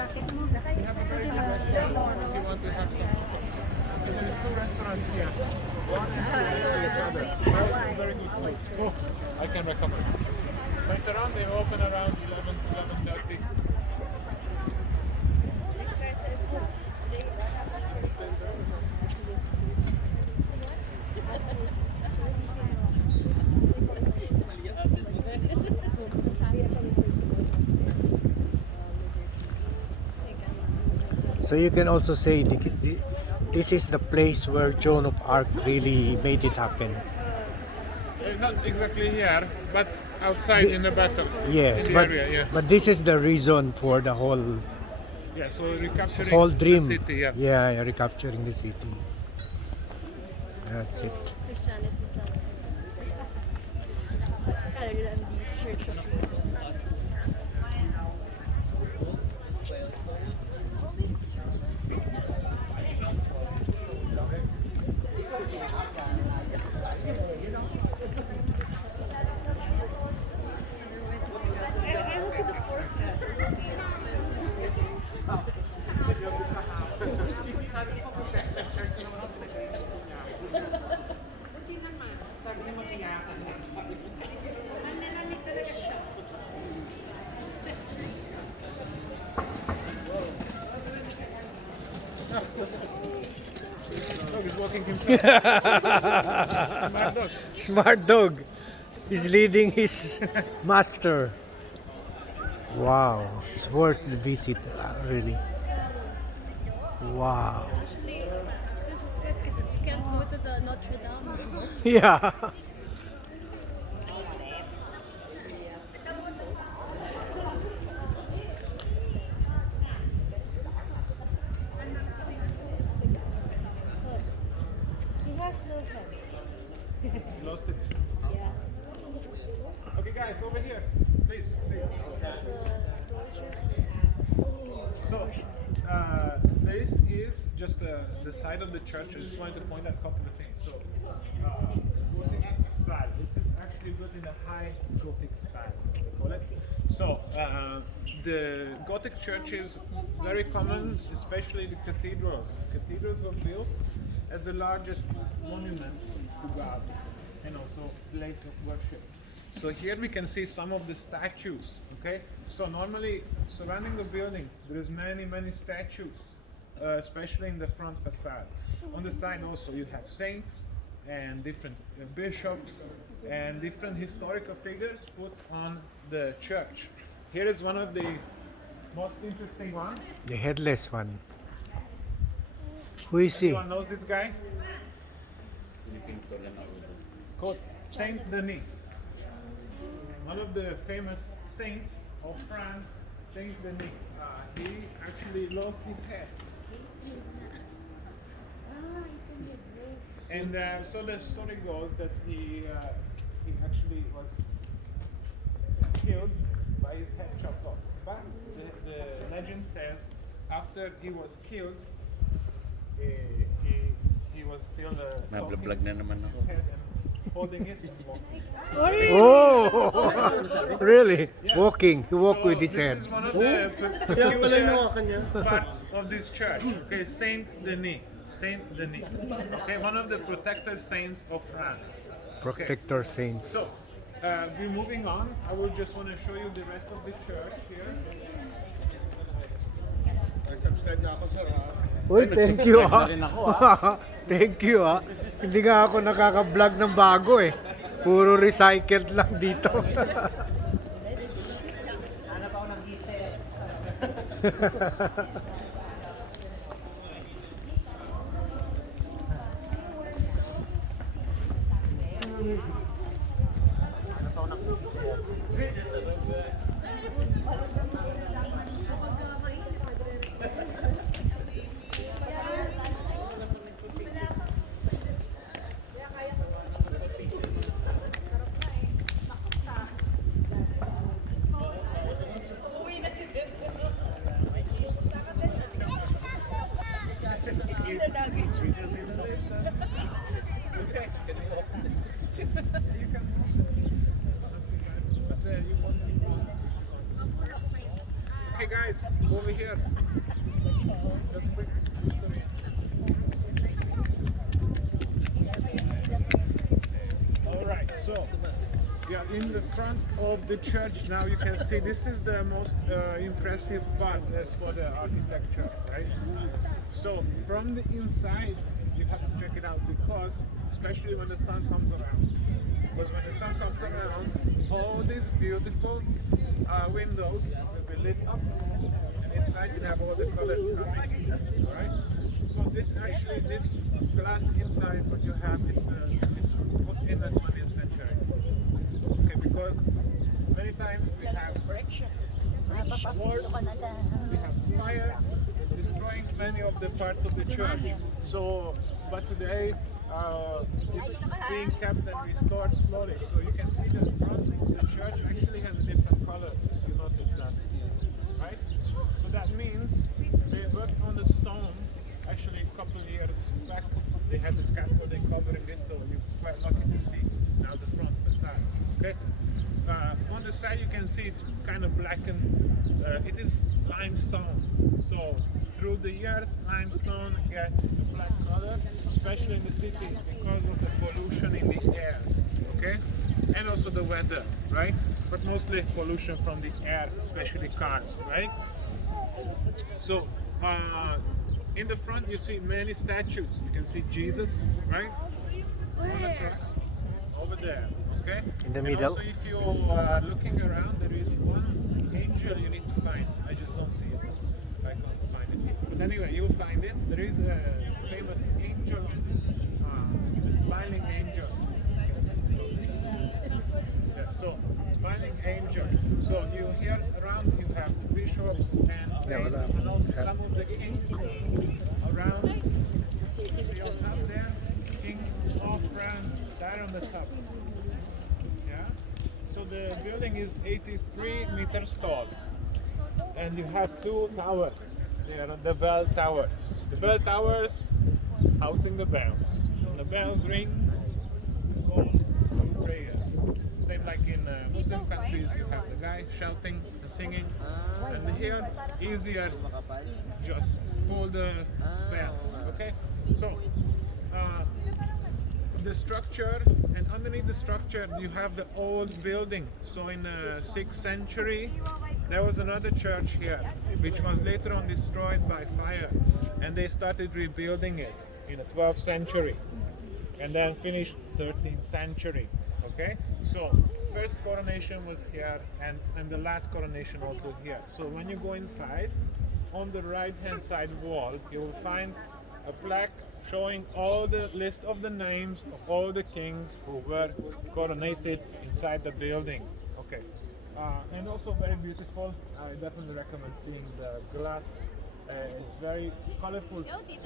have a very good restaurant if you want to have some. There is two restaurants here. One is the other. Very good food. Oh, I can recommend. Patron, they open around 11, 11:30. So you can also say this is the place where Joan of Arc really made it happen. Not exactly here, but outside in the battle. Yes, in the but area, yeah. but this is the reason for the whole Yeah, so recapturing whole dream. the city, yeah. Yeah, recapturing the city. That's it. Christianity sounds rather than the Church of Dog is walking himself. Smart dog. Smart dog. He's leading his master. Wow, it's worth the visit, really. Wow. Actually, this is good because you can't go to the Notre-Dame. Yeah. He has no head. Lost it. Yeah. Okay, guys, over here. Please, please. So, this is just the side of the church. I just wanted to point out a couple of things. So, Gothic style. This is actually built in a high Gothic style, they call it. So, the Gothic church is very common, especially the cathedrals. Cathedrals were built as the largest monuments to God and also place of worship. So here we can see some of the statues, okay? So normally surrounding the building there is many statues, especially in the front facade. On the side also you have saints and different bishops and different historical figures put on the church. Here is one of the most interesting one. The headless one. Who is he? Anyone knows this guy? Called Saint Denis. One of the famous saints of France, Saint Denis. He actually lost his head. And so the story goes that he actually was killed by his head chopped off. But the legend says after he was killed, he was still Nabla-vlog na naman ako. his head and holding it and walking. Oh, really? Yes. Walking. He walked So with his this head. is one of the peculiar parts of this church. Okay, Saint Denis. Saint Denis. Okay, one of the protector saints of France. Okay. Protector saints. So, we're moving on. I will just want to show you the rest of the church here. Subscribe na ako, sir. Uy, thank you Nag-subscribe na rin ako, Thank you Hindi nga ako nakaka-vlog ng bago eh. Puro recycled lang dito. Hanap ako ng gite. Okay, guys, over here. Just quick. All right, so yeah, in the front of the church now you can see this is the most impressive part as for the architecture, right? So from the inside you have to check it out because especially when the sun comes around. Because when the sun comes around, all these beautiful windows will be lit up, and inside you have all the colors coming. All right. So this actually, this glass inside, what you have, it's put in the 20th century. Okay, because many times we have wars, we have fires destroying many of the parts of the church. So, but today it's being kept and restored slowly. So you can see that the church actually has a different color, if you notice that. Right? So that means they worked on the stone actually a couple of years back. They had the scaffolding covering this, so you're quite lucky to see now the front facade. Okay? On the side you can see it's kind of blackened. It is limestone. So through the years, limestone gets a black color, especially in the city because of the pollution in the air, okay? And also the weather, right? But mostly pollution from the air, especially cars, right? So in the front you see many statues. You can see Jesus, right? On the cross, over there, okay? In the and middle. Also if you're looking around, there is one angel you need to find. I just don't see it. I can't find it. But anyway, you'll find it. There is a famous angel on this, the smiling angel. Yeah, so, smiling angel. So you here around you have the bishops and saints and also some of the kings around. You see on top there, kings of France, there on the top. Yeah. So the building is 83 meters tall. And you have two towers. They are the bell towers. The bell towers housing the bells. When the bells ring, call for prayer. Same like in Muslim countries, you have the guy shouting and singing. And here, easier, just pull the bells. Okay? So, the structure, and underneath the structure you have the old building. So in the 6th century there was another church here which was later on destroyed by fire, and they started rebuilding it in the 12th century and then finished 13th century. Okay, so first coronation was here and the last coronation also here. So when you go inside, on the right hand side wall you will find a plaque showing all the list of the names of all the kings who were coronated inside the building. Okay, and also very beautiful. I definitely recommend seeing the glass. It's very colorful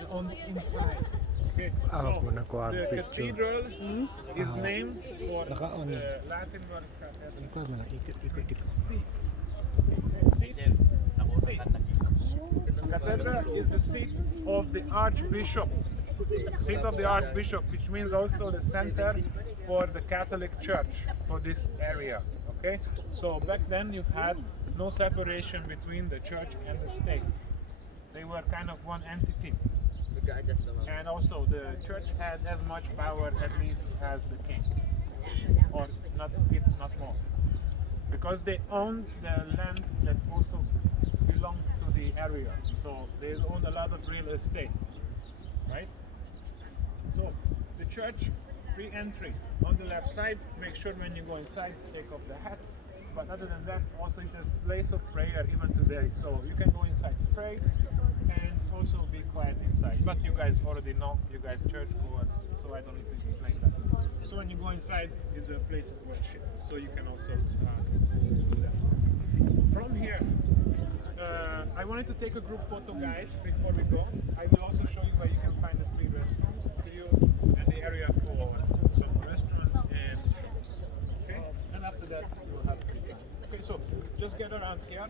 on the inside. Okay, so the cathedral is named for the Latin word Cathedral is the seat of the Archbishop. Seat of the Archbishop, which means also the center for the Catholic Church for this area. Okay, so back then you had no separation between the church and the state. They were kind of one entity. And also the church had as much power at least as the king, or not, if not more, because they owned the land that also belonged to the area. So they owned a lot of real estate, right? So the church, free entry on the left side. Make sure when you go inside, take off the hats. But other than that, also it's a place of prayer even today. So you can go inside to pray and also be quiet inside. But you guys already know, you guys church goers, so I don't need to explain that. So when you go inside, it's a place of worship. So you can also do that. From here, I wanted to take a group photo, guys, before we go. I will also show you where you can find the free restrooms to use and the area for some restaurants and shops. Okay? And after that, we'll have free time. Okay, so just get around here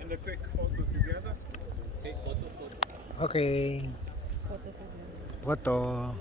and a quick photo together. Okay. Photo.